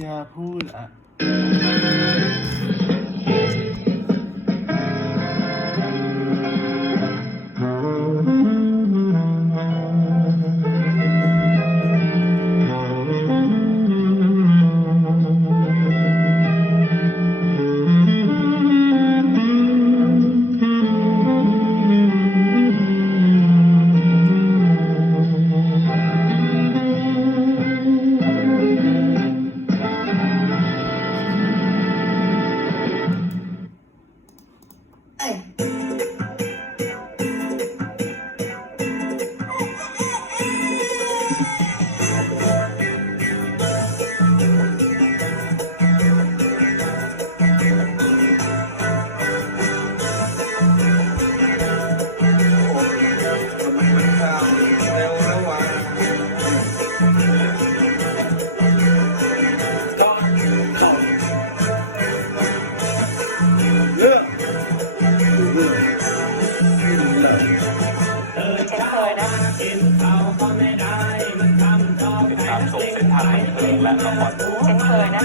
อย่าพู างบันเทิงและละครฉันเคยนะ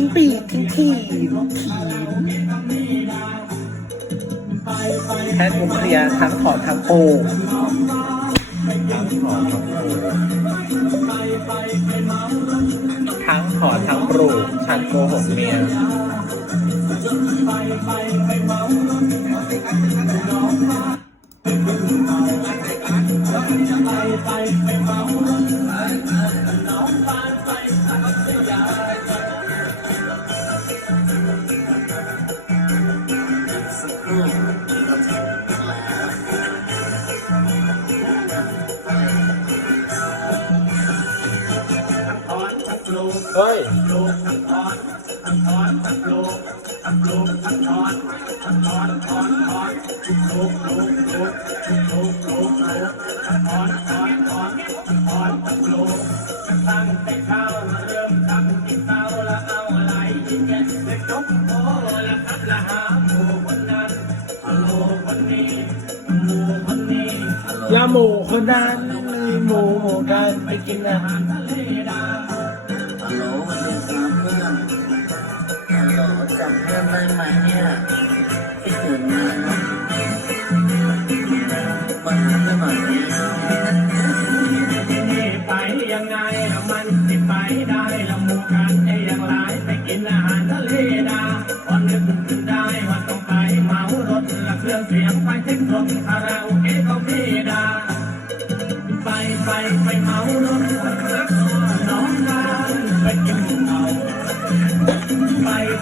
ทิ้งปีกทิ้งทีลูกทีมแค่ทุกเคลียร์ทั้งถอนทั้งปูทั้งถอนทั้งปูทั้งถอนทั้งปลูกฉันโกหกเมียเตั้งแต่เช้าวเริ่มตั้งแต่ข้าวละเอาอะไรยิ่งแย่และจบโอ้ละคับละหาหมูคนนั้นฮัลโหลคนนี้หมูคนนี้อย่าหมูคนนั้นเลยหมูหมูกันไปกินอาหารทะเลดา จำเพื่อนไหมเนี่ยคิดถึงนะ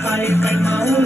ไปกินเหล้าไปไปไปเมา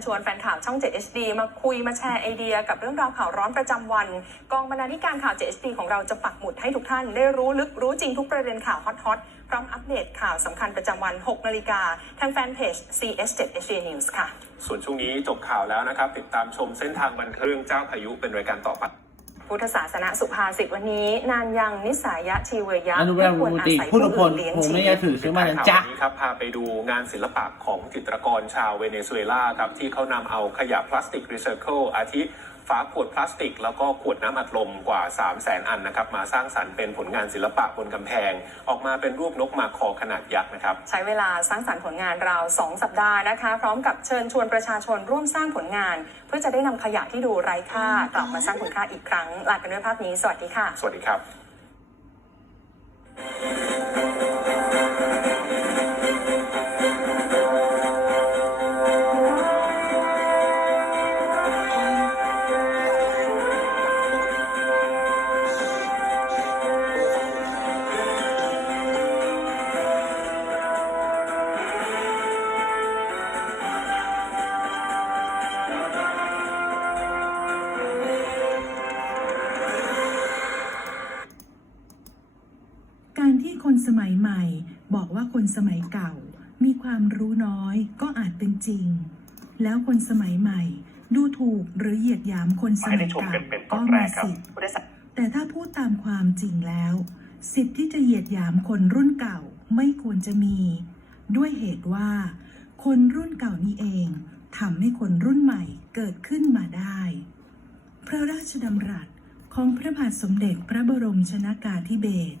ญชวนแฟนข่าวช่อง 7 HD มาคุยมาแชร์ไอเดีย กับเรื่องราวข่าวร้อนประจำวัน กองบรรณาธิการข่าว 7 HD ของเราจะปักหมุดให้ทุกท่าน ได้รู้ลึกรู้จริงทุกประเด็นข่าวฮอตๆพร้อมอัปเดตข่าวสำคัญประจำวัน 6 นาฬิกา ทางแฟนเพจ CS7 HD News ค่ะ ส่วนช่วงนี้จบข่าวแล้วนะครับ ติดตามชมเส้นทางบันเทิงเจ้าพายุเป็นรายการต่อไป พุทธศาสนสุภาษิตวันนี้ นานยังนิสายะชีเวยะอนุรักษ์ไม่ควรมูอาติศัยผู้ทุกคนอื่เลี้ยงผมชีไม่วิจะตถือซื้อมาข่าวนะจ๊ะวันนี้ครับพาไปดูงานศิลปะของจิตรกรชาวเวเนซุเอลาครับที่เขานำเอาขยะพลาสติกรีไซเคิลอาทิ ฝาขวดพลาสติก แล้วก็ขวดน้ำอัดลมกว่า 3 0 0แสนอันนะครับ มาสร้างสรรค์เป็นผลงานศิลปะบนกำแพง ออกมาเป็นรูปนกมาคอขนาดยักษ์นะครับ ใช้เวลาสร้างสรรค์ผลงานราว 2 สัปดาห์นะคะ พร้อมกับเชิญชวนประชาชนร่วมสร้างผลงาน เพื่อจะได้นำขยะที่ดูไร้ค่ากลับมาสร้างคุณค่าอีกครั้งลากันด้วยภาพนี้ สวัสดีค่ะ สวัสดีครับ คนสมัยเก่า มีความรู้น้อยก็อาจเป็นจริง แล้วคนสมัยใหม่ ดูถูกหรือเหยียดหยามคนสมัยเก่าก็มีสิทธิ์แต่ถ้าพูดตามความจริงแล้ว สิทธิ์ที่จะเหยียดหยามคนรุ่นเก่าไม่ควรจะมี ด้วยเหตุว่า คนรุ่นเก่านี้เองทำให้คนรุ่นใหม่เกิดขึ้นมาได้ พระราชดำรัสของพระบาทสมเด็จพระบรมชนากาธิเบศร